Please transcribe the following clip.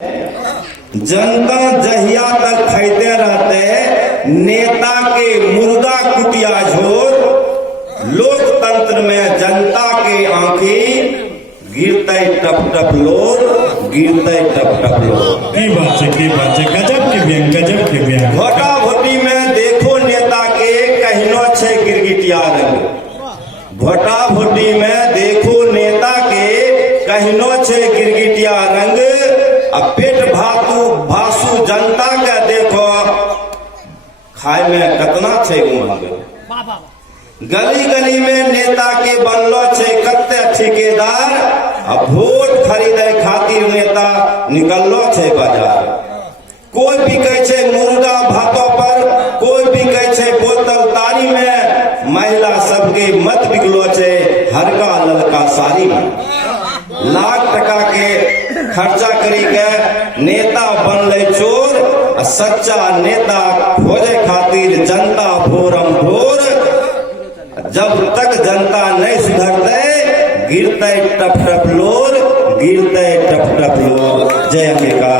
जनता जहिया तक खाते रहते नेता के मुर्दा कुटिया झोर, लोकतंत्र में जनता के आंखें गिरते टप टप लोर, गिरते टप टप लोर। की बात है, गजब के व्यंग, गजब के व्यंग। भोटा भोटी में देखो नेता के कहनो छे गिरगिटिया रंग। भोटा भोटी में देखो नेता के कहनो छे गिरगिटिया रंग। अब पेट भासु जनता के देखो खाए में कतना छे उमंग। गली गली में नेता के बनलो छे कत्ते ठेकेदार। अब वोट खरीदे खातिर नेता निकललो छे बाजार। कोई बिके छे मुर्गा भातों पर, कोई बिके छे बोतल तारी में। महिला सबके मत बिकलो छे हरका ललका साड़ी में। लाख टका के खर्चा करी के नेता बनले चोर। सच्चा नेता खोजे खातिर जनता भोरम भोर। जब तक जनता नहीं सुधरते गिरते टप टप लोर, गिरते टप टप लोर। जय अमेरिका।